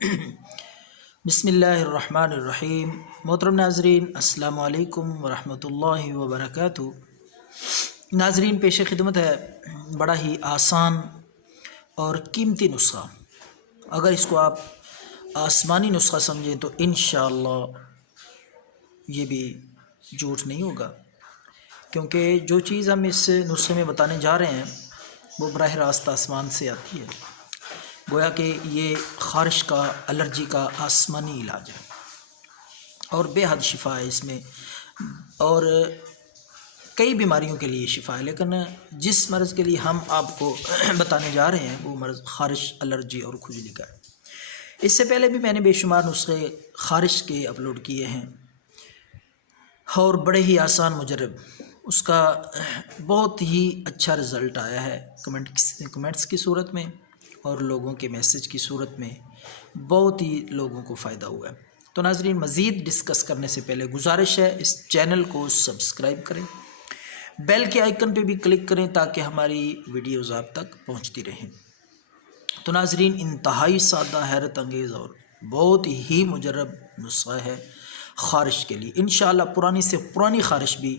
بسم اللہ الرحمن الرحیم۔ محترم ناظرین، السلام علیکم ورحمۃ اللہ وبرکاتہ۔ ناظرین، پیش خدمت ہے بڑا ہی آسان اور قیمتی نسخہ۔ اگر اس کو آپ آسمانی نسخہ سمجھیں تو انشاءاللہ یہ بھی جھوٹ نہیں ہوگا، کیونکہ جو چیز ہم اس نسخے میں بتانے جا رہے ہیں وہ براہ راست آسمان سے آتی ہے۔ گویا کہ یہ خارش کا، الرجی کا آسمانی علاج ہے اور بے حد شفا ہے اس میں، اور کئی بیماریوں کے لیے شفا ہے، لیکن جس مرض کے لیے ہم آپ کو بتانے جا رہے ہیں وہ مرض خارش، الرجی اور کھجلی کا ہے۔ اس سے پہلے بھی میں نے بے شمار نسخے خارش کے اپلوڈ کیے ہیں اور بڑے ہی آسان مجرب، اس کا بہت ہی اچھا رزلٹ آیا ہے کمنٹس کی صورت میں اور لوگوں کے میسج کی صورت میں، بہت ہی لوگوں کو فائدہ ہوا ہے۔ تو ناظرین، مزید ڈسکس کرنے سے پہلے گزارش ہے اس چینل کو سبسکرائب کریں، بیل کے آئیکن پہ بھی کلک کریں تاکہ ہماری ویڈیوز آپ تک پہنچتی رہیں۔ تو ناظرین، انتہائی سادہ، حیرت انگیز اور بہت ہی مجرب نسخہ ہے خارش کے لیے۔ انشاءاللہ پرانی سے پرانی خارش بھی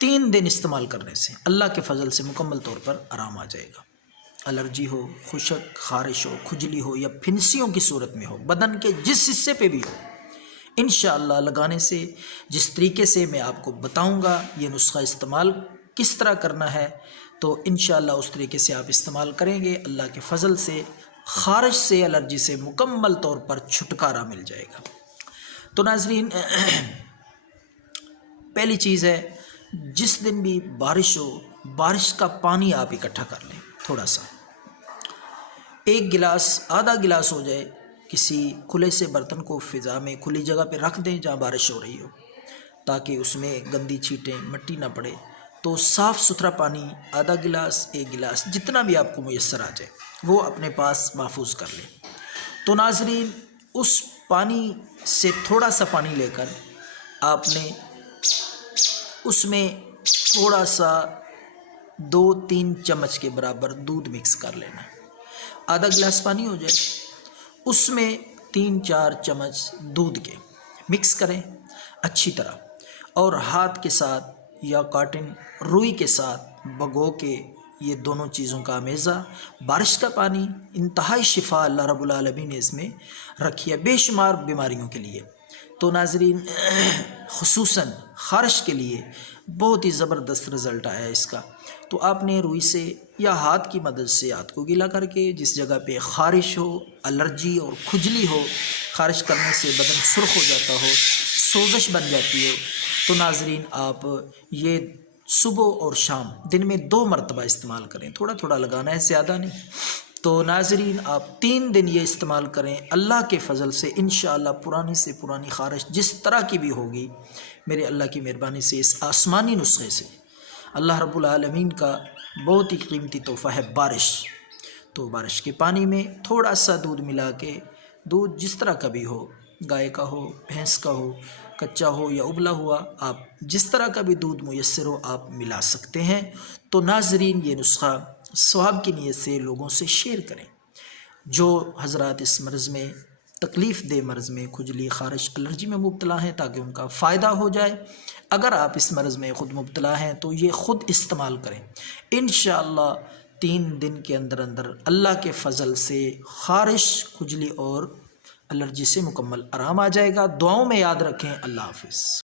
3 دن استعمال کرنے سے اللہ کے فضل سے مکمل طور پر آرام آ جائے گا۔ الرجی ہو، خشک، خارش ہو، کھجلی ہو یا پھنسیوں کی صورت میں ہو، بدن کے جس حصے پہ بھی ہو، انشاءاللہ لگانے سے، جس طریقے سے میں آپ کو بتاؤں گا یہ نسخہ استعمال کس طرح کرنا ہے، تو انشاءاللہ اس طریقے سے آپ استعمال کریں گے، اللہ کے فضل سے خارش سے، الرجی سے مکمل طور پر چھٹکارا مل جائے گا۔ تو ناظرین، پہلی چیز ہے، جس دن بھی بارش ہو، بارش کا پانی آپ اکٹھا کر لیں، تھوڑا سا، 1 گلاس، آدھا گلاس ہو جائے، کسی کھلے سے برتن کو فضا میں کھلی جگہ پہ رکھ دیں جہاں بارش ہو رہی ہو، تاکہ اس میں گندی چھینٹیں، مٹی نہ پڑے۔ تو صاف ستھرا پانی آدھا گلاس، 1 گلاس، جتنا بھی آپ کو میسر آ جائے وہ اپنے پاس محفوظ کر لیں۔ تو ناظرین، اس پانی سے تھوڑا سا پانی لے کر آپ نے اس میں تھوڑا سا 2-3 چمچ کے برابر دودھ مکس کر لینا۔ آدھا گلاس پانی ہو جائے، اس میں 3-4 چمچ دودھ کے مکس کریں اچھی طرح، اور ہاتھ کے ساتھ یا کاٹن روئی کے ساتھ بھگو کے یہ دونوں چیزوں کا امیزہ، بارش کا پانی، انتہائی شفا اللہ رب العالمین نے اس میں رکھی ہے بے شمار بیماریوں کے لیے۔ تو ناظرین، خصوصاً خارش کے لیے بہت ہی زبردست رزلٹ آیا ہے اس کا۔ تو آپ نے روئی سے یا ہاتھ کی مدد سے ہاتھ کو گیلا کر کے جس جگہ پہ خارش ہو، الرجی اور کھجلی ہو، خارش کرنے سے بدن سرخ ہو جاتا ہو، سوزش بن جاتی ہو، تو ناظرین آپ یہ صبح اور شام دن میں 2 مرتبہ استعمال کریں، تھوڑا تھوڑا لگانا ہے، زیادہ نہیں۔ تو ناظرین، آپ 3 دن یہ استعمال کریں، اللہ کے فضل سے انشاءاللہ پرانی سے پرانی خارش جس طرح کی بھی ہوگی، میرے اللہ کی مہربانی سے اس آسمانی نسخے سے اللہ رب العالمین کا بہت ہی قیمتی تحفہ ہے بارش۔ تو بارش کے پانی میں تھوڑا سا دودھ ملا کے، دودھ جس طرح کا بھی ہو، گائے کا ہو، بھینس کا ہو، کچا ہو یا ابلا ہوا، آپ جس طرح کا بھی دودھ میسر ہو آپ ملا سکتے ہیں۔ تو ناظرین، یہ نسخہ ثواب کی نیت سے لوگوں سے شیئر کریں، جو حضرات اس مرض میں، تکلیف دہ مرض میں، کھجلی، خارش، الرجی میں مبتلا ہیں، تاکہ ان کا فائدہ ہو جائے۔ اگر آپ اس مرض میں خود مبتلا ہیں تو یہ خود استعمال کریں، انشاءاللہ 3 دن کے اندر اندر اللہ کے فضل سے خارش، کھجلی اور الرجی سے مکمل آرام آ جائے گا۔ دعاؤں میں یاد رکھیں۔ اللہ حافظ۔